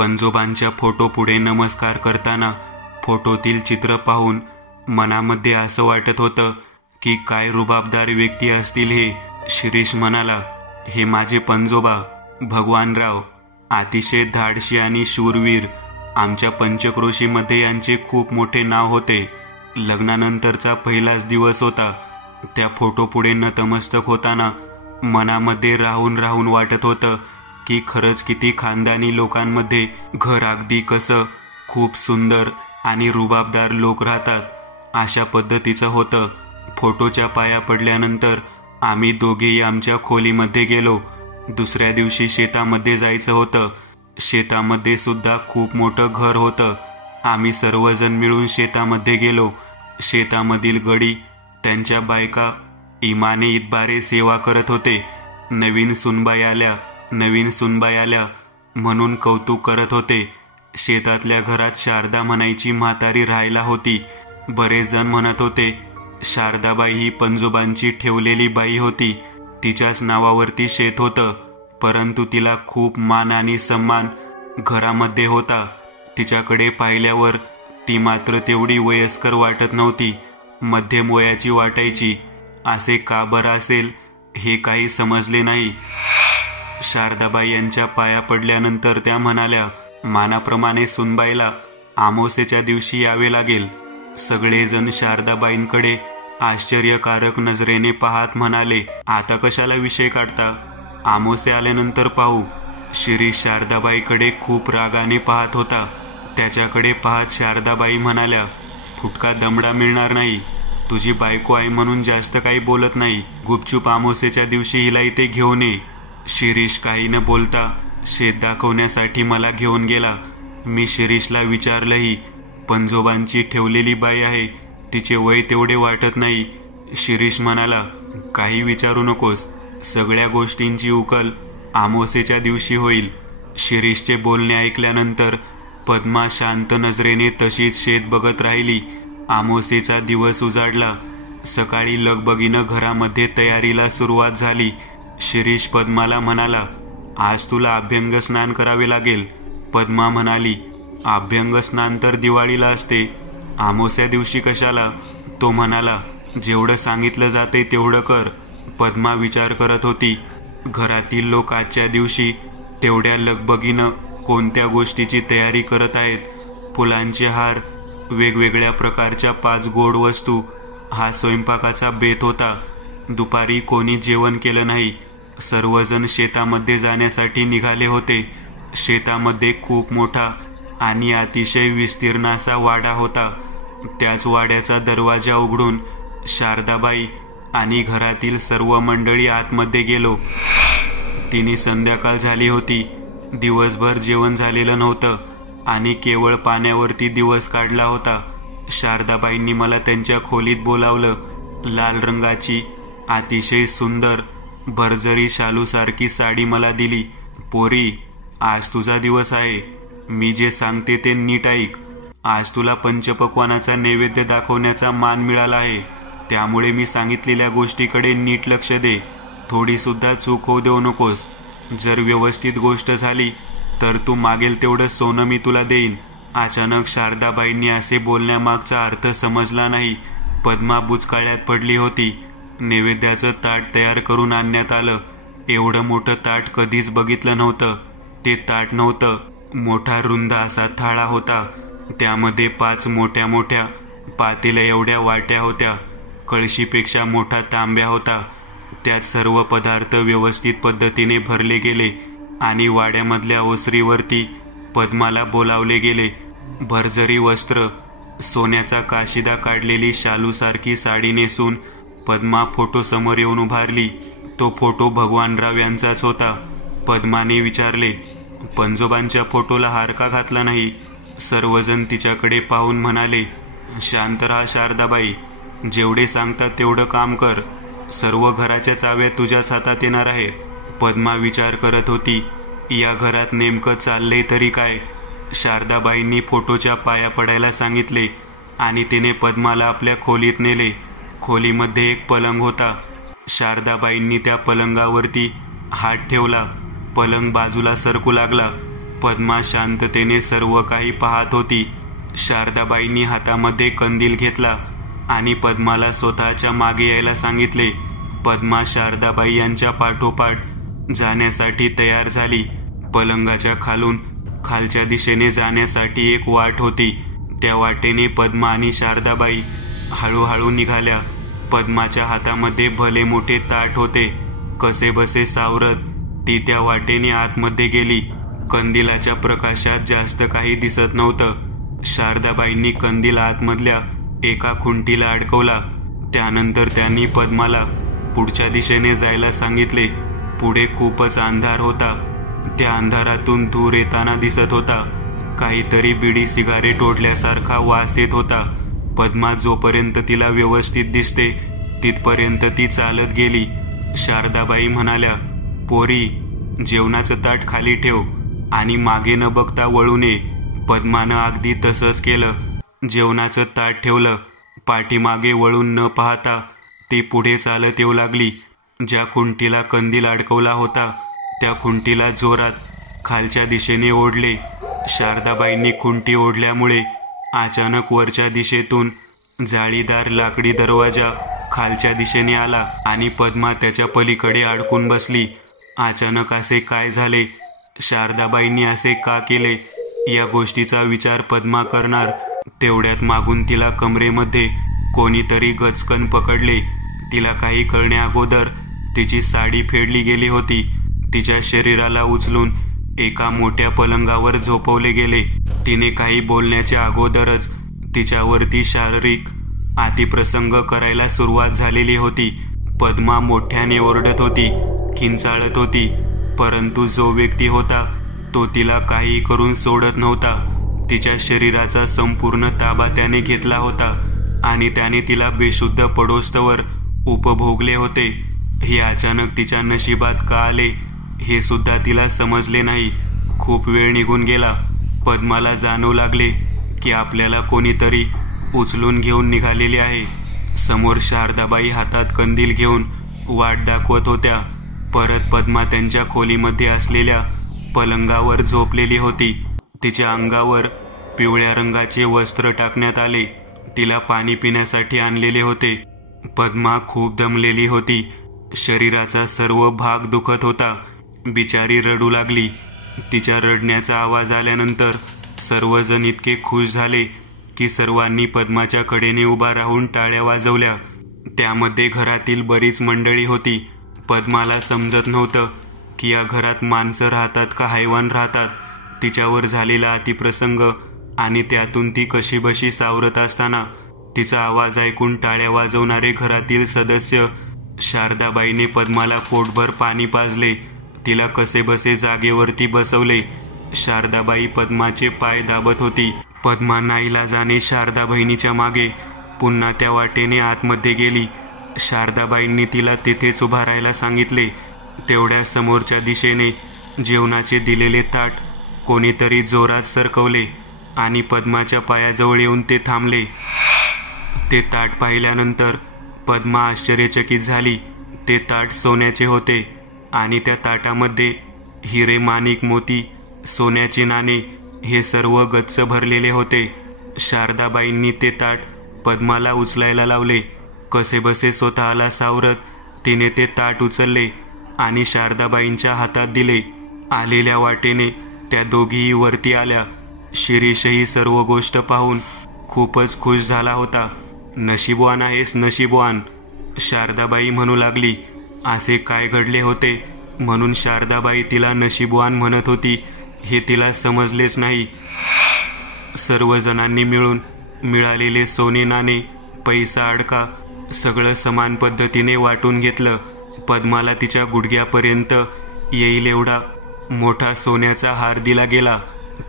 पंजोबांच्या photo पुढे नमस्कार करताना फोटोतील चित्र पाहून मनामध्ये असं वाटत होतं की काय रुबाबदार व्यक्ती असतील हे. शिरीष म्हणाला, हे माझे पंजोबा भगवानराव, अतिशय धाडशी आणि शूरवीर. आमच्या पंचक्रोशीमध्ये यांचे खूप मोठे नाव होते. लग्नानंतरचा पहिलाच दिवस होता. त्या फोटो पुढे नतमस्तक होताना मनामध्ये राहून राहून वाटत होतं की खरंच किती खानदानी लोकांमध्ये घर अगदी कसं खूप सुंदर आणि रुबाबदार लोक राहतात अशा पद्धतीचं होतं. फोटोच्या पाया पडल्यानंतर आम्ही दोघेही आमच्या खोलीमध्ये गेलो. दुसऱ्या दिवशी शेतामध्ये जायचं होतं. शेतामध्ये सुद्धा खूप मोठं घर होतं. आम्ही सर्वजण मिळून शेतामध्ये गेलो. शेतामधील गडी त्यांच्या बायका इमाने इतबारे सेवा करत होते. नवीन सुनबाई आल्या म्हणून कौतुक करत होते. शेतातल्या घरात शारदा म्हणायची म्हातारी राहायला होती. बरेच जण म्हणत होते शारदाबाई ही पंजोबांची ठेवलेली बाई होती. तिच्याच नावावरती शेत होतं, परंतु तिला खूप मान आणि सन्मान घरामध्ये होता. तिच्याकडे पाहिल्यावर ती मात्र तेवढी वयस्कर वाटत नव्हती, मध्यम वयाची वाटायची. असे का बरं असेल हे काही समजले नाही. शारदाबाई यांच्या पाया पडल्यानंतर त्या म्हणाल्या, मानाप्रमाणे सुनबाईला अमावास्येच्या दिवशी यावे लागेल. सगळेजण शारदाबाईंकडे आश्चर्यकारक नजरेने पाहत म्हणाले, आता कशाला विषय काढता, अमावास्या आल्यानंतर पाहू. शिरीष शारदाबाईकडे खूप रागाने पाहत होता. त्याच्याकडे पाहत शारदाबाई म्हणाल्या, फुटका दमडा मिळणार नाही. तुझी बायको आहे म्हणून जास्त काही बोलत नाही. गुपचूप अमावास्येच्या दिवशी हिला इथे घेऊन ये. शिरीष काही न बोलता शेत दाखवण्यासाठी मला घेऊन गेला. मी शिरीषला विचारलंही. पंजोबांची ठेवलेली बाई आहे, तिचे वय तेवढे वाटत नाही. शिरीष म्हणाला, काही विचारू नकोस, सगळ्या गोष्टींची उकल अमावास्येच्या दिवशी होईल. शिरीषचे बोलणे ऐकल्यानंतर पद्मा शांत नजरेने तशीच शेत बघत राहिली. अमावास्येचा दिवस उजाडला. सकाळी लगबगीनं घरामध्ये तयारीला सुरुवात झाली. शिरीष पद्माला म्हणाला, आज तुला अभ्यंग स्नान करावे लागेल. पद्मा म्हणाली, अभ्यंग स्नान तर दिवाळीला असते, अमावास्या दिवशी कशाला? तो म्हणाला, जेवढं सांगितलं जाते तेवढं कर. पद्मा विचार करत होती, घरातील लोक आजच्या दिवशी तेवढ्या लगबगीनं कोणत्या गोष्टीची तयारी करत आहेत. फुलांचे हार, वेगवेगळ्या प्रकारच्या 5 गोड वस्तू, हा स्वयंपाकाचा बेत होता. दुपारी कोणी जेवण केलं नाही. सर्वजण शेतामध्ये जाण्यासाठी निघाले होते. शेतामध्ये खूप मोठा आणि अतिशय विस्तीर्ण असा वाडा होता. त्याच वाड्याचा दरवाजा उघडून शारदाबाई आणि घरातील सर्व मंडळी आतमध्ये गेलो. तिने संध्याकाळ झाली होती. दिवसभर जेवण झालेलं नव्हतं आणि केवळ पाण्यावरती दिवस काढला होता. शारदाबाईंनी मला त्यांच्या खोलीत बोलावलं. लाल रंगाची अतिशय सुंदर भरजरी शालूसारखी साडी मला दिली. पोरी, आज तुझा दिवस आहे. मी जे सांगते ते नीट ऐक. आज तुला पंचपक्वानाचा नैवेद्य दाखवण्याचा मान मिळाला आहे. त्यामुळे मी सांगितलेल्या गोष्टीकडे नीट लक्ष दे. थोडी सुद्धा चूक होऊ देऊ नकोस. जर व्यवस्थित गोष्ट झाली तर तू मागेल तेवढं सोनं मी तुला देईन. अचानक शारदाबाईंनी असे बोलण्यामागचा अर्थ समजला नाही. पद्मा बुचकाळ्यात पडली होती. नैवेद्याचं ताट तयार करून आणण्यात आलं. एवढं मोठं ताट कधीच बघितलं नव्हतं. ते ताट नव्हतं, मोठा रुंद असा थाळा होता. त्यामध्ये 5 मोठ्या मोठ्या पातेल्या एवढ्या वाट्या होत्या. कळशीपेक्षा मोठा तांब्या होता. त्यात सर्व पदार्थ व्यवस्थित पद्धतीने भरले गेले आणि वाड्यामधल्या ओसरीवरती पद्माला बोलावले गेले. भरजरी वस्त्र, सोन्याचा काशिदा काढलेली शालूसारखी साडी नेसून पद्मा फोटो समोर येऊन उभारली. तो फोटो भगवानराव यांचाच होता. पद्माने विचारले, पंजोबांच्या फोटोला हार का घातला नाही? सर्वजण तिच्याकडे पाहून म्हणाले, शांत राहा शारदाबाई, जेवढे सांगतात तेवढं काम कर. सर्व घराच्या चाव्या तुझ्याच हातात येणार आहेत. पद्मा विचार करत होती, या घरात नेमकं चाललंय तरी काय? शारदाबाईंनी फोटोच्या पाया पडायला सांगितले आणि तिने पद्माला आपल्या खोलीत नेले. खोलीमध्ये एक पलंग होता. शारदाबाईंनी त्या पलंगावरती हात ठेवला. पलंग बाजूला सरकू लागला. पद्मा शांततेने सर्व काही पाहत होती. शारदाबाईंनी हातामध्ये कंदील घेतला आणि पद्माला स्वतःच्या मागे यायला सांगितले. पद्मा शारदाबाई यांच्या पाठोपाठ जाण्यासाठी तयार झाली. पलंगाच्या खालून खालच्या दिशेने जाण्यासाठी एक वाट होती. त्या वाटेने पद्मा आणि शारदाबाई हळूहळू निघाल्या. पद्माच्या हातामध्ये भले मोठे ताट होते. कसेबसे सावरत ती त्या वाटेने आतमध्ये गेली. कंदिलाच्या प्रकाशात जास्त काही दिसत नव्हतं. शारदाबाईंनी कंदील आतमधल्या एका खुंटीला अडकवला. त्यानंतर त्यांनी पद्माला पुढच्या दिशेने जायला सांगितले. पुढे खूपच अंधार होता. त्या अंधारातून धूर येताना दिसत होता. काहीतरी बिडी सिगारेट ओढल्यासारखा वास येत होता. पद्मा जोपर्यंत तिला व्यवस्थित दिसते तिथपर्यंत ती चालत गेली. शारदाबाई म्हणाल्या, पोरी, जेवणाचं ताट खाली ठेव आणि मागे न बघता वळून ये. पद्मानं अगदी तसंच केलं. जेवणाचं ताट ठेवलं. पाठीमागे वळून न पाहता ती पुढे चालत येऊ लागली. ज्या खुंटीला कंदील अडकवला होता त्या खुंटीला जोरात खालच्या दिशेने ओढले. शारदाबाईंनी खुंटी ओढल्यामुळे अचानक वरच्या दिशेतून जाळीदार लाकडी दरवाजा खालच्या दिशेने आला आणि पद्मा त्याच्या पलीकडे अडकून बसली. अचानक असे काय झाले? शारदाबाईंनी असे का केले? या गोष्टीचा विचार पद्मा करणार तेवढ्यात मागून तिला कमरेमध्ये कोणीतरी गचकन पकडले. तिला काही कळण्या अगोदर तिची साडी फेडली गेली होती. तिच्या शरीराला उचलून एका मोठ्या पलंगावर झोपवले गेले. तिने काही बोलण्याच्या अगोदरच तिच्यावरती शारीरिक अतिप्रसंग करायला सुरुवात झालेली होती. पद्मा मोठ्याने ओरडत होती, किंचाळत होती, परंतु जो व्यक्ती होता तो तिला काही करून सोडत नव्हता. तिच्या शरीराचा संपूर्ण ताबा त्याने घेतला होता आणि त्याने तिला बेशुद्ध पडोस्तवर उपभोगले होते. हे अचानक तिच्या नशिबात का आले हे सुद्धा तिला समजले नाही. खूप वेळ निघून गेला. पद्माला जाणवू लागले की आपल्याला कोणीतरी उचलून घेऊन निघालेले आहे. समोर शारदाबाई हातात कंदील घेऊन वाट दाखवत होत्या. परत पद्मा त्यांच्या खोलीमध्ये असलेल्या पलंगावर झोपलेली होती. तिच्या अंगावर पिवळ्या रंगाचे वस्त्र टाकण्यात आले. तिला पाणी पिण्यासाठी आणलेले होते. पद्मा खूप दमलेली होती. शरीराचा सर्व भाग दुखत होता. बिचारी रडू लागली. तिच्या रडण्याचा आवाज आल्यानंतर सर्वजण इतके खुश झाले की सर्वांनी पद्माच्या कडेने उभा राहून टाळ्या वाजवल्या. त्यामध्ये घरातील बरीच मंडळी होती. पद्माला समजत नव्हतं की या घरात माणसं राहतात का हैवान राहतात. तिच्यावर झालेला अतिप्रसंग आणि त्यातून ती कशीबशी सावरत असताना तिचा आवाज ऐकून टाळ्या वाजवणारे घरातील सदस्य शारदाबाईने पद्माला पोटभर पाणी पाजले. तिला कसेबसे जागेवरती बसवले. शारदाबाई पद्माचे पाय दाबत होती. पद्मा नाईलाजाने शारदा बहिणीच्या मागे पुन्हा त्या वाटेने आतमध्ये गेली. शारदाबाईंनी तिला तिथेच उभा राहायला सांगितले. तेवढ्या समोरच्या दिशेने जेवणाचे दिलेले ताट कोणीतरी जोरात सरकवले आणि पद्माच्या पायाजवळ येऊन ते थांबले. ते ताट पाहिल्यानंतर पद्मा आश्चर्यचकित झाली. ते ताट सोन्याचे होते आणि त्या ताटामध्ये हिरे, माणिक, मोती, सोन्याची नाणे हे सर्व गच्च भरलेले होते. शारदाबाईंनी ते ताट पद्माला उचलायला लावले. कसेबसे स्वतःला सावरत तिने ते ताट उचलले आणि शारदाबाईंच्या हातात दिले. आलेल्या वाटेने त्या दोघीही वरती आल्या. शिरीषही सर्व गोष्ट पाहून खूपच खुश झाला होता. नशीबवान आहेस, नशीबवान, शारदाबाई म्हणू लागली. असे काय घडले होते म्हणून शारदाबाई तिला नशीबवान म्हणत होती हे तिला समजलेच नाही. सर्वजणांनी मिळून मिळालेले सोने, नाणे, पैसा, अडका सगळं समान पद्धतीने वाटून घेतलं. पद्माला तिच्या गुडघ्यापर्यंत येईल एवढा मोठा सोन्याचा हार दिला गेला.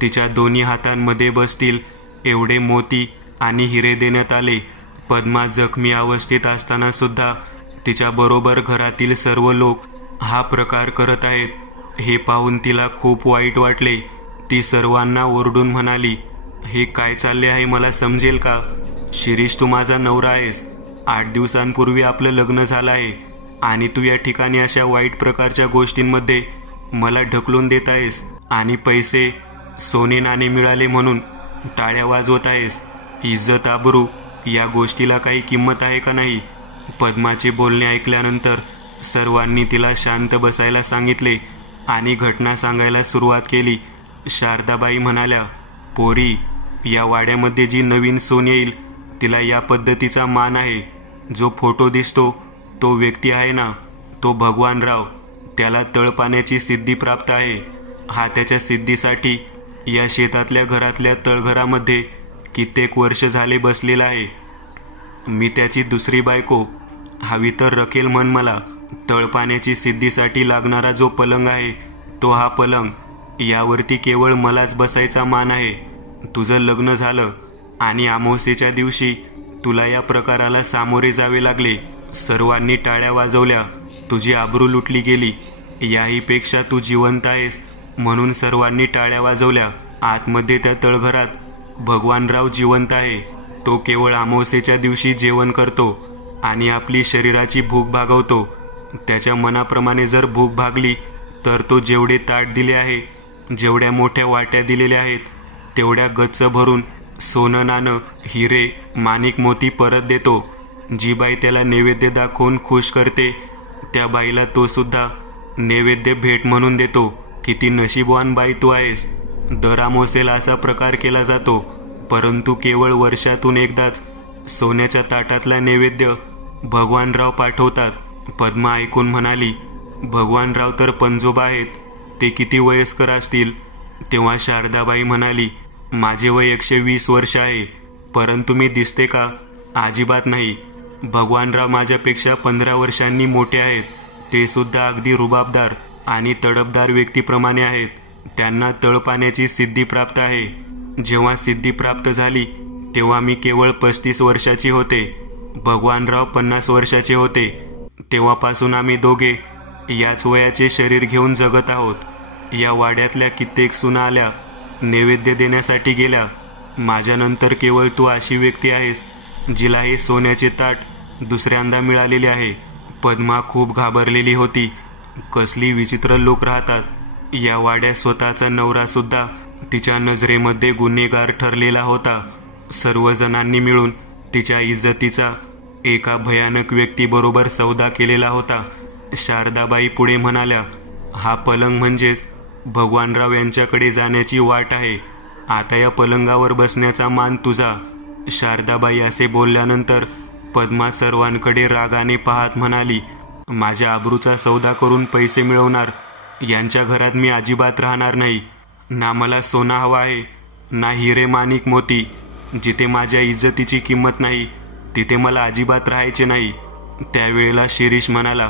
तिच्या दोन्ही हातांमध्ये बसतील एवढे मोती आणि हिरे देण्यात आले. पद्मा जखमी अवस्थेत असताना सुद्धा तिच्या बरोबर घरातील सर्व लोक हा प्रकार करत आहेत हे पाहून तिला खूप वाईट वाटले. ती सर्वांना ओरडून म्हणाली, हे काय चालले आहे मला समजेल का? शिरीष, तू माझा नवरा आहेस. 8 दिवसांपूर्वी आपलं लग्न झालं आहे आणि तू या ठिकाणी अशा वाईट प्रकारच्या गोष्टींमध्ये मला ढकलून देत आहेस आणि पैसे सोने नाणे मिळाले म्हणून टाळ्या वाजवत आहेस? इज्जत आबरू या गोष्टीला काही किंमत आहे का नाही? पद्माचे बोलणे ऐकल्यानंतर सर्वांनी तिला शांत बसायला सांगितले आणि घटना सांगायला सुरुवात केली. शारदाबाई म्हणाल्या, पोरी, या वाड्यामध्ये जी नवीन सून येईल तिला या पद्धतीचा मान आहे. जो फोटो दिसतो तो व्यक्ती आहे ना, तो भगवानराव. त्याला तळपाण्याची सिद्धी प्राप्त आहे. हा त्याच्या सिद्धीसाठी या शेतातल्या घरातल्या तळघरामध्ये कित्येक वर्ष झाले बसलेला आहे. मी त्याची दुसरी बायको. हवी तर रखेल म्हण मला. तळपाण्याची सिद्धीसाठी लागणारा जो पलंग आहे तो हा पलंग. यावरती केवळ मलाच बसायचा मान आहे. तुझं लग्न झालं आणि अमावस्येच्या दिवशी तुला या प्रकाराला सामोरे जावे लागले. सर्वांनी टाळ्या वाजवल्या. तुझी आबरू लुटली गेली. याहीपेक्षा तू जिवंत आहेस म्हणून सर्वांनी टाळ्या वाजवल्या. आतमध्ये त्या तळघरात भगवानराव जिवंत आहे. तो केवळ अमावस्येच्या दिवशी जेवण करतो आणि आपली शरीराची भूक भागवतो. त्याच्या मनाप्रमाणे जर भूक भागली तर तो जेवढे ताट दिले आहे, जेवढ्या मोठ्या वाट्या दिलेल्या आहेत, तेवढ्या गच्च भरून सोनं नाणं, हिरे, माणिक मोती परत देतो. जी बाई त्याला नैवेद्य दाखवून खुश करते त्या बाईला तो सुद्धा नैवेद्य भेट म्हणून देतो. किती नशीबवान बाई तू आहेस. दर अमावस्येला असा प्रकार केला जातो, परंतु केवळ वर्षातून एकदाच सोन्याच्या ताटातला नैवेद्य भगवानराव पाठवतात. पद्मा ऐकून म्हणाली, भगवानराव तर पंजोबा आहेत. ते किती वयस्कर असतील? तेव्हा शारदाबाई म्हणाली, माझे वय 120 वर्ष आहे, परंतु मी दिसते का? अजिबात नाही. भगवानराव माझ्यापेक्षा 15 वर्षांनी मोठे आहेत. ते सुद्धा अगदी रुबाबदार आणि तडफदार व्यक्तीप्रमाणे आहेत. त्यांना तळपाण्याची सिद्धी प्राप्त आहे. जेव्हा सिद्धी प्राप्त झाली तेव्हा मी केवळ 35 वर्षाची होते. भगवानराव 50 वर्षाचे होते. तेव्हापासून आम्ही दोघे याच वयाचे शरीर घेऊन जगत आहोत. या वाड्यातल्या कित्येक सुना आल्या, नैवेद्य देण्यासाठी गेल्या. माझ्यानंतर केवळ तू अशी व्यक्ती आहेस जिला हे सोन्याचे ताट दुसऱ्यांदा मिळालेले आहे. पद्मा खूप घाबरलेली होती. कसली विचित्र लोक राहतात. या वाड्यात स्वतःचा नवरा सुद्धा तिच्या नजरेमध्ये गुन्हेगार ठरलेला होता. सर्वजणांनी मिळून तिच्या इज्जतीचा एका भयानक व्यक्तीबरोबर सौदा केलेला होता. शारदाबाई पुढे म्हणाल्या, हा पलंग म्हणजेच भगवानराव यांच्याकडे जाण्याची वाट आहे. आता या पलंगावर बसण्याचा मान तुझा. शारदाबाई असे बोलल्यानंतर पद्मा सर्वांकडे रागाने पाहत म्हणाली, माझ्या आबरूचा सौदा करून पैसे मिळवणार यांच्या घरात मी अजिबात राहणार नाही. ना मला सोना हवा आहे, ना हिरे माणिक मोती. जिथे माझ्या इज्जतीची किंमत नाही तिथे मला अजिबात राहायचे नाही. त्यावेळेला शिरीष म्हणाला,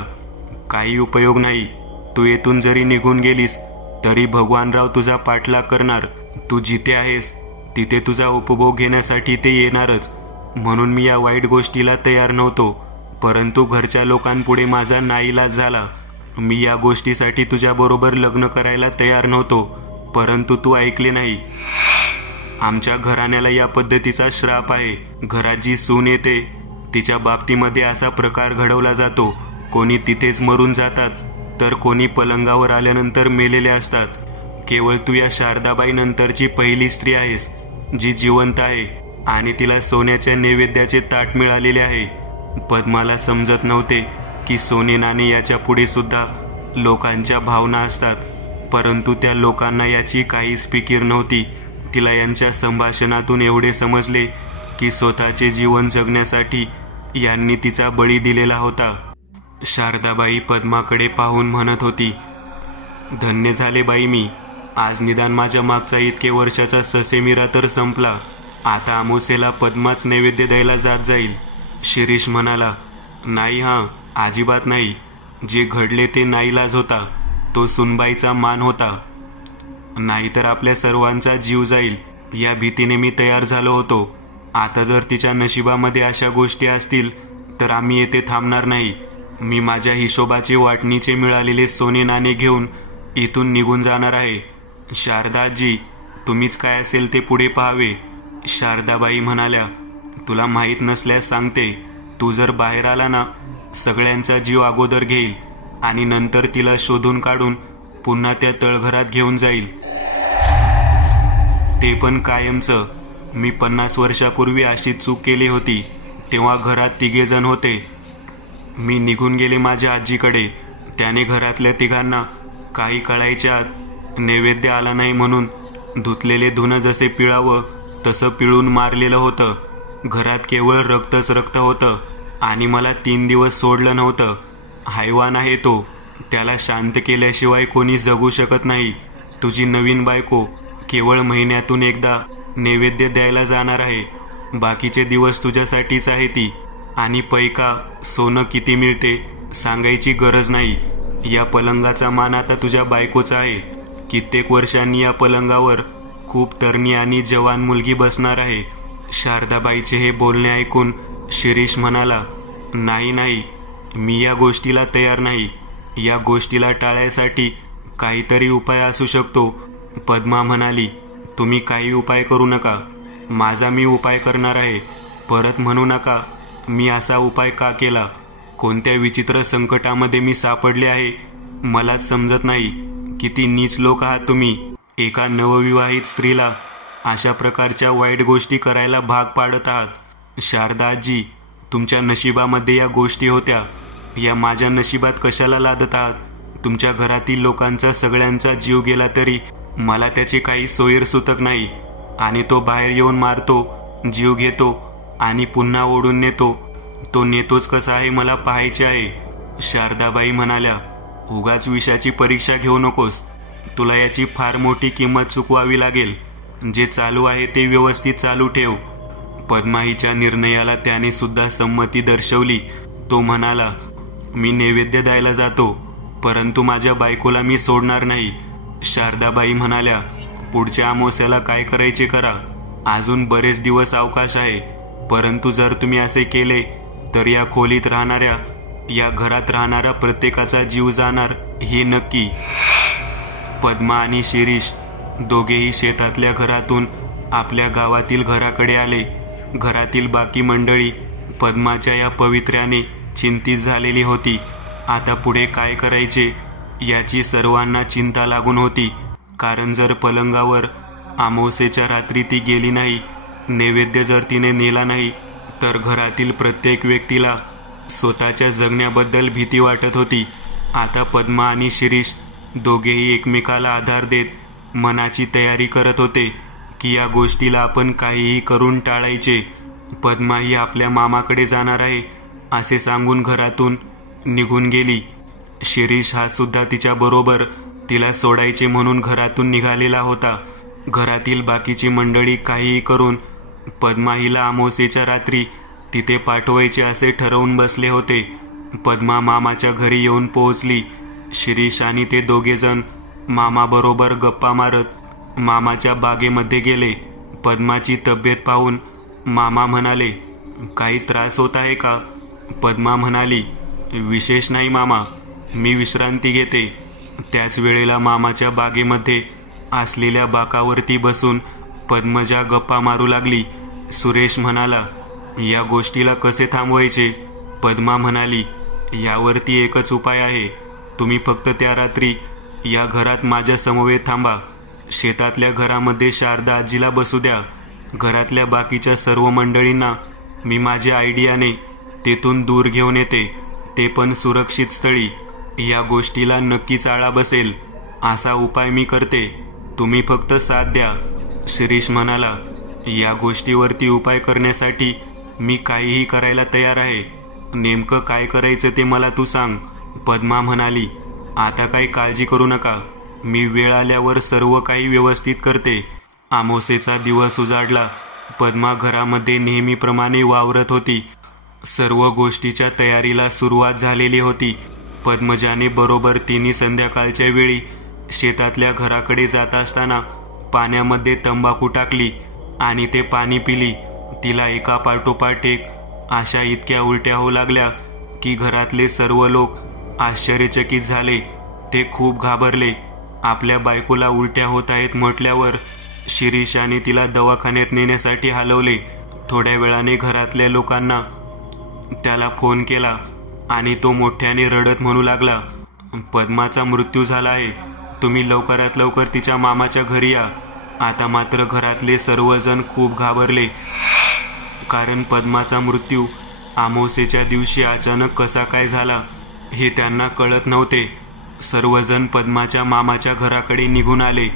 काही उपयोग नाही. तू येथून जरी निघून गेलीस तरी भगवानराव तुझा पाठलाग करणार. तू जिथे आहेस तिथे तुझा उपभोग घेण्यासाठी ते येणारच. म्हणून मी या वाईट गोष्टीला तयार नव्हतो, परंतु घरच्या लोकांपुढे माझा नाईलाज झाला. मी या गोष्टीसाठी तुझ्याबरोबर लग्न करायला तयार नव्हतो, परंतु तू ऐकले नाही. आमच्या घराण्याला या पद्धतीचा श्राप आहे. घरात जी सून येते तिच्या बाबतीमध्ये असा प्रकार घडवला जातो. कोणी तिथेच मरून जातात तर कोणी पलंगावर आल्यानंतर मेलेले असतात. केवळ तू या शारदाबाई नंतरची पहिली स्त्री आहेस जी जिवंत आहे आणि तिला सोन्याच्या नैवेद्याचे ताट मिळालेले आहे. पद्माला समजत नव्हते की सोने नाणे याच्या पुढे सुद्धा लोकांच्या भावना असतात, परंतु त्या लोकांना याची काहीच फिकीर नव्हती. तिला यांच्या संभाषणातून एवढे समजले की स्वतःचे जीवन जगण्यासाठी यांनी तिचा बळी दिलेला होता. शारदाबाई पद्माकडे पाहून म्हणत होती, धन्य झाले बाई मी. आज निदान माझ्या मागचा इतके वर्षाचा ससेमिरा तर संपला. आता अमावस्येला पद्माच नैवेद्य द्यायला जात जाईल. शिरीष म्हणाला, नाही, हां, अजिबात नाही. जे घडले ते नाईलाज होता. तो सुनबाईचा मान होता. नाहीतर आपल्या सर्वांचा जीव जाईल या भीतीने मी तयार झालो होतो. आता जर तिच्या नशिबामध्ये अशा गोष्टी असतील तर आम्ही येथे थांबणार नाही. मी माझ्या हिशोबाचे वाटणीचे मिळालेले सोने नाणे घेऊन इथून निघून जाणार आहे. शारदाजी, तुम्हीच काय असेल ते पुढे पाहावे. शारदाबाई म्हणाल्या, तुला माहीत नसल्यास सांगते. तू जर बाहेर आला ना, सगळ्यांचा जीव अगोदर घेईल आणि नंतर तिला शोधून काढून पुन्हा त्या तळघरात घेऊन जाईल. ते पण कायमचं. मी 50 वर्षापूर्वी अशीच चूक केली होती. तेव्हा घरात 3 जण होते. मी निघून गेले माझ्या आजीकडे. त्याने घरातल्या 3 काही कळायच्या आत नैवेद्य आला नाही म्हणून धुतलेले धुणं जसे पिळावं तसं पिळून मारलेलं होतं. घरात केवळ रक्तच रक्त होतं आणि मला 3 दिवस सोडलं नव्हतं. हैवान आहे तो. त्याला शांत केल्याशिवाय कोणी जगू शकत नाही. तुझी नवीन बायको केवळ महिन्यातून एकदा नैवेद्य द्यायला जाणार आहे. बाकीचे दिवस तुझ्यासाठीच आहे ती. आणि पैका सोनं किती मिळते सांगायची गरज नाही. या पलंगाचा मान आता तुझ्या बायकोचा आहे. कित्येक वर्षांनी या पलंगावर खूप तरणी आणि जवान मुलगी बसणार आहे. शारदाबाईचे हे बोलणे ऐकून शिरीष म्हणाला, नाही नाही, मी या गोष्टीला तयार नाही. या गोष्टीला टाळायसाठी काहीतरी उपाय असू शकतो. पद्मा म्हणाली, तुम्ही काही उपाय करू नका. माझा मी उपाय करणार आहे. परत म्हणू नका मी असा उपाय का केला. कोणत्या विचित्र संकटामध्ये मी सापडले आहे मलाच समजत नाही. किती नीच लोक आहात तुम्ही. एका नवविवाहित स्त्रीला अशा प्रकारच्या वाईट गोष्टी करायला भाग पाडत आहात. शारदा आजी, तुमच्या नशिबामध्ये या गोष्टी होत्या. या माझ्या नशिबात कशाला लादत आहात. तुमच्या घरातील लोकांचा सगळ्यांचा जीव गेला तरी मला त्याची काही सोयरसुतक नाही. आणि तो बाहेर येऊन मारतो, जीव घेतो आणि पुन्हा ओढून नेतो. तो नेतोच कसा आहे मला पाहायचे आहे. शारदाबाई म्हणाल्या, उगाच विषाची परीक्षा घेऊ नकोस. तुला याची फार मोठी किंमत चुकवावी लागेल. जे चालू आहे ते व्यवस्थित चालू ठेव. पद्माईच्या निर्णयाला त्याने सुद्धा संमती दर्शवली. तो म्हणाला, मी नैवेद्य द्यायला जातो, परंतु माझ्या बायकोला मी सोडणार नाही. शारदाबाई म्हणाल्या, पुढच्या अमावास्याला काय करायचे करा. अजून बरेच दिवस अवकाश आहे. परंतु जर तुम्ही असे केले तर या खोलीत राहणाऱ्या, या घरात राहणारा प्रत्येकाचा जीव जाणार हे नक्की. पद्मा आणि शिरीष दोघेही शेतातल्या घरातून आपल्या गावातील घराकडे आले. घरातील बाकी मंडळी पद्माच्या या पवित्र्याने चिंतित झालेली होती. आता पुढे काय करायचे याची सर्वांना चिंता लागून होती. कारण जर पलंगावर अमावास्येच्या रात्री ती गेली नाही, नैवेद्य जर तिने नेला नाही, तर घरातील प्रत्येक व्यक्तीला स्वतःच्या जगण्याबद्दल भीती वाटत होती. आता पद्मा आणि शिरीष दोघेही एकमेकाला आधार देत मनाची तयारी करत होते की या गोष्टीला आपण काहीही करून टाळायचे. पद्मा ही आपल्या मामाकडे जाणार आहे असे सांगून घरातून निघून गेली. शिरीष हा सुद्धा तिच्या बरोबर तिला सोडायचे म्हणून घरातून निघालेला होता. घरातील बाकीची मंडळी काहीही करून पद्मा हिला अमावास्येच्या रात्री तिथे पाठवायचे असे ठरवून बसले होते. पद्मा मामाच्या घरी येऊन पोहोचली. शिरीष आणि ते 2 जण मामाबरोबर गप्पा मारत मामाच्या बागेमध्ये गेले. पद्माची तब्येत पाहून मामा म्हणाले, काही त्रास होत आहे का. पद्मा म्हणाली, विशेष नाही मामा, मी विश्रांती घेते. त्याच वेळेला मामाच्या बागेमध्ये असलेल्या बाकावरती बसून पद्मजा गप्पा मारू लागली. सुरेश म्हणाला, या गोष्टीला कसे थांबवायचे. पद्मा म्हणाली, यावरती एकच उपाय आहे. तुम्ही फक्त त्या रात्री या घरात माझ्या समवेत थांबा. शेतातल्या घरामध्ये शारदा आजीला बसू द्या. घरातल्या बाकीच्या सर्व मंडळींना मी माझ्या आयडियाने तेथून दूर घेऊन येते, ते पण सुरक्षित स्थळी. या गोष्टीला नक्कीच आळा बसेल असा उपाय मी करते. तुम्ही फक्त साथ द्या. शिरीष म्हणाला, या गोष्टीवरती उपाय करण्यासाठी मी काहीही करायला तयार आहे. नेमकं काय करायचं ते मला तू सांग. पद्मा म्हणाली, आता काही काळजी करू नका. मी वेळ आल्यावर सर्व काही व्यवस्थित करते. अमावास्येचा दिवस उजाडला. पद्मा घरामध्ये नेहमीप्रमाणे वावरत होती. सर्व गोष्टीच्या तयारीला सुरुवात झालेली होती. पद्मजाने बरोबर तिन्ही संध्याकाळच्या वेळी शेतातल्या घराकडे जात असताना पाण्यामध्ये तंबाखू टाकली आणि ते पाणी पिली. तिला एका पाठोपाठ एक अशा इतक्या उलट्या होऊ लागल्या की घरातले सर्व लोक आश्चर्यचकित झाले. ते खूप घाबरले. आपल्या बायकोला उलट्या होत आहेत म्हटल्यावर शिरीषाने तिला दवाखान्यात नेण्यासाठी हलवले. थोड्या वेळाने घरातल्या लोकांना त्याला फोन केला आणि तो मोठ्याने रडत म्हणू लागला, पद्माचा मृत्यू झाला आहे. तुम्ही लवकरात लवकर तिच्या मामाच्या घरी या. आता मात्र घरातले सर्वजण खूप घाबरले, कारण पद्माचा मृत्यू अमावास्येच्या दिवशी अचानक कसा काय झाला हे त्यांना कळत नव्हते. सर्वजण पद्माच्या मामाच्या घराकडे निघून आले.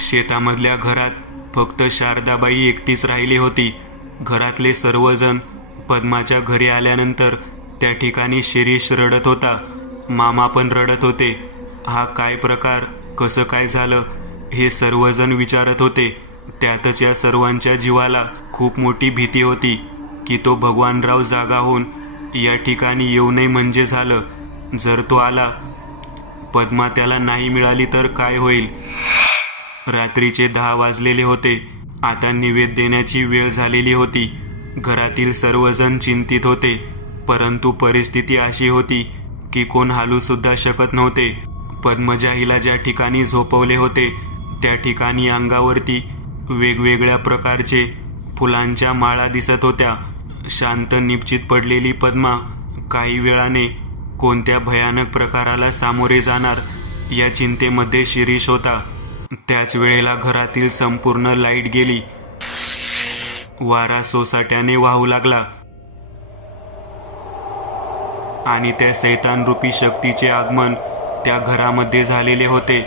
शेतामधल्या घरात फक्त शारदाबाई एकटीच राहिली होती. घरातले सर्वजण पद्माच्या घरी आल्यानंतर त्या ठिकाणी शिरीष रडत होता. मामा पण रडत होते. हा काय प्रकार, कसं काय झालं हे सर्वजण विचारत होते. त्यातच या सर्वांच्या जीवाला खूप मोठी भीती होती की तो भगवानराव जागा होऊन या ठिकाणी येऊ नये म्हणजे झालं. जर तो आला, पद्मा त्याला नाही मिळाली तर काय होईल. रात्रीचे 10 वाजलेले होते. आता निवेद देण्याची वेळ झालेली होती. घरातील सर्वजण चिंतित होते, परंतु परिस्थिती अशी होती की कोण हालू सुद्धा शकत नव्हते. पद्मजा हिला ज्या ठिकाणी झोपवले होते त्या ठिकाणी अंगावरती वेगवेगळ्या प्रकारचे फुलांच्या माळा दिसत होत्या. शांत निपचित पडलेली पद्मा काही वेळाने कोणत्या भयानक प्रकाराला सामोरे जाणार या चिंतेमध्ये शिरीष होता. त्याच वेळेला घरातील संपूर्ण लाईट गेली. वारा सोसाट्याने वाहू लागला आणि त्या शैतान रूपी शक्तीचे आगमन त्या घरामध्ये झालेले होते.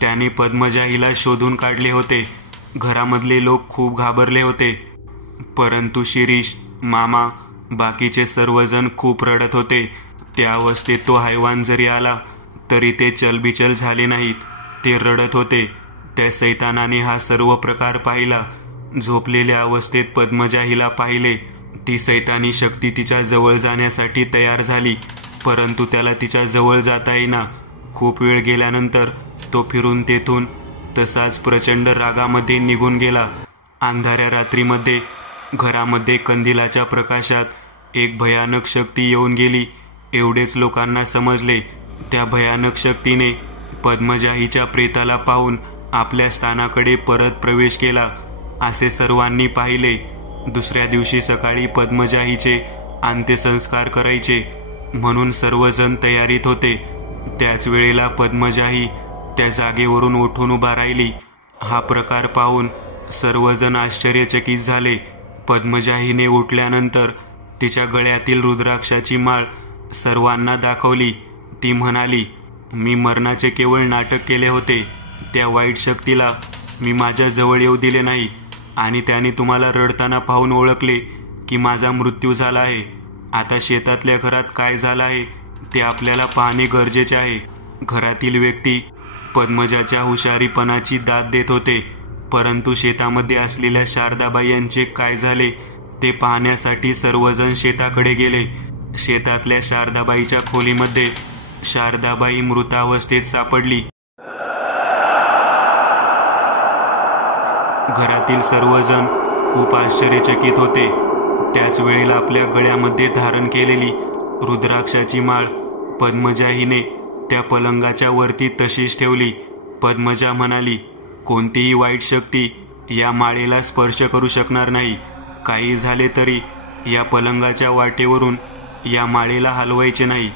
त्याने पद्मजा हिला शोधून काढले होते. घरामधले लोक खूप घाबरले होते, परंतु शिरीष, मामा, बाकीचे सर्वजण खूप रडत होते. त्या अवस्थेत तो हैवान जरी आला तरी ते चलबिचल झाले नाहीत. ते रडत होते. त्या शैतानाने हा सर्व प्रकार पाहिला. झोपलेल्या अवस्थेत पद्मजा हिला पाहिले. ती शैतानी शक्ती तिच्या जवळ जाण्यासाठी तयार झाली, परंतु त्याला तिच्या जवळ जाता येईना. खूप वेळ गेल्यानंतर तो फिरून तेथून तसाच प्रचंड रागामध्ये निघून गेला. अंधाऱ्या रात्रीमध्ये घरामध्ये कंदिलाच्या प्रकाशात एक भयानक शक्ती येऊन गेली. एवढेच लोकांना समजले. त्या भयानक शक्तीने पद्मजा हिच्या प्रेताला पाहून आपल्या स्थानाकडे परत प्रवेश केला असे सर्वांनी पाहिले. दुसऱ्या दिवशी सकाळी पद्मजा हिचे अंत्यसंस्कार करायचे म्हणून सर्वजण तयारीत होते. त्याच वेळेला पद्मजा ही त्या जागेवरून उठून उभा राहिली. हा प्रकार पाहून सर्वजण आश्चर्यचकित झाले. पद्मजा हिने उठल्यानंतर तिच्या गळ्यातील रुद्राक्षाची माळ सर्वांना दाखवली. ती म्हणाली, मी मरणाचे केवळ नाटक केले होते. त्या वाईट शक्तीला मी माझ्या जवळ येऊ दिले नाही आणि त्याने तुम्हाला रडताना पाहून ओळखले की माझा मृत्यू झाला आहे. आता शेतातल्या घरात काय झालं आहे ते आपल्याला पाहणे गरजेचे आहे. घरातील व्यक्ती पद्मजाच्या हुशारीपणाची दाद देत होते, परंतु शेतामध्ये असलेल्या शारदाबाई यांचे काय झाले ते पाहण्यासाठी सर्वजण शेताकडे गेले. शेतातल्या शारदाबाईच्या खोलीमध्ये शारदाबाई मृतावस्थेत सापडली. घरातील सर्वजण खूप आश्चर्यचकित होते. त्याच वेळेला आपल्या गळ्यामध्ये धारण केलेली रुद्राक्षाची माळ पद्मजा हिने त्या पलंगाच्या वरती तशीच ठेवली. पद्मजा म्हणाली, कोणतीही वाईट शक्ती या माळेला स्पर्श करू शकणार नाही. काही झाले तरी या पलंगाच्या वाटेवरून या माळेला हलवायचे नाही.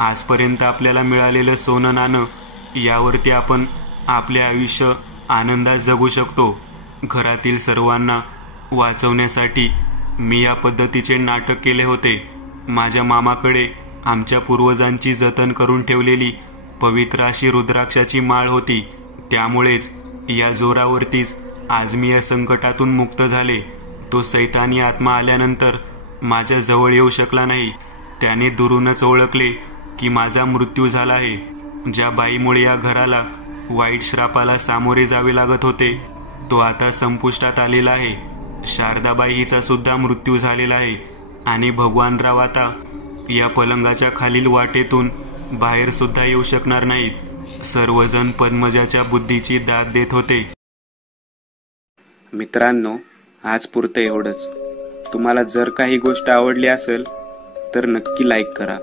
आजपर्यंत आपल्याला मिळालेलं सोनं नाणं यावरती आपण आपले आयुष्य आनंदात जगू शकतो. घरातील सर्वांना वाचवण्यासाठी मी या पद्धतीचे नाटक केले होते. माझ्या मामाकडे आमच्या पूर्वजांची जतन करून ठेवलेली पवित्र अशी रुद्राक्षाची माळ होती. त्यामुळेच या जोरावरतीच आज मी या संकटातून मुक्त झाले. तो शैतानी आत्मा आल्यानंतर माझ्या जवळ येऊ शकला नाही. त्याने दुरूनच ओळखले की माझा मृत्यू झाला आहे. ज्या बाईमुळे या घराला वाईट श्रापाला सामोरे जावे लागत होते तो आता संपुष्टात आलेला आहे. शारदाबाई हिचा सुद्धा मृत्यू झालेला आहे आणि भगवानराव आता या पलंगाच्या खालील वाटेतून बाहेर सुद्धा येऊ शकणार नाहीत. सर्वजण पद्मजाच्या बुद्धीची दाद देत होते. मित्रांनो, आज पुरतं एवढंच. तुम्हाला जर काही गोष्ट आवडली असेल तर नक्की लाईक करा.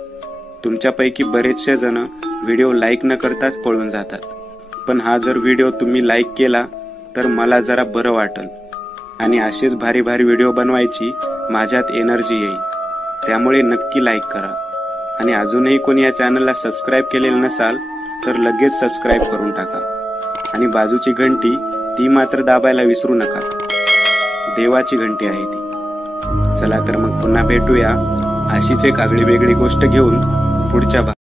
तुमच्यापैकी बरेचसे जण व्हिडिओ लाईक न करताच पळून जातात, पण हा जर व्हिडिओ तुम्ही लाईक केला तर मला जरा बरं वाटेल आणि असेच भारी भारी व्हिडिओ बनवायची माझ्यात एनर्जी येईल. त्यामुळे नक्की लाईक करा आणि अजूनही कोणी या चॅनलला सबस्क्राईब केलेलं नसाल तर लगेच सबस्क्राईब करून टाका आणि बाजूची घंटी ती मात्र दाबायला विसरू नका. देवाची घंटी आहे ती. चला तर मग पुन्हा भेटूया अशीच एक आगळी वेगळी गोष्ट घेऊन पुढच्या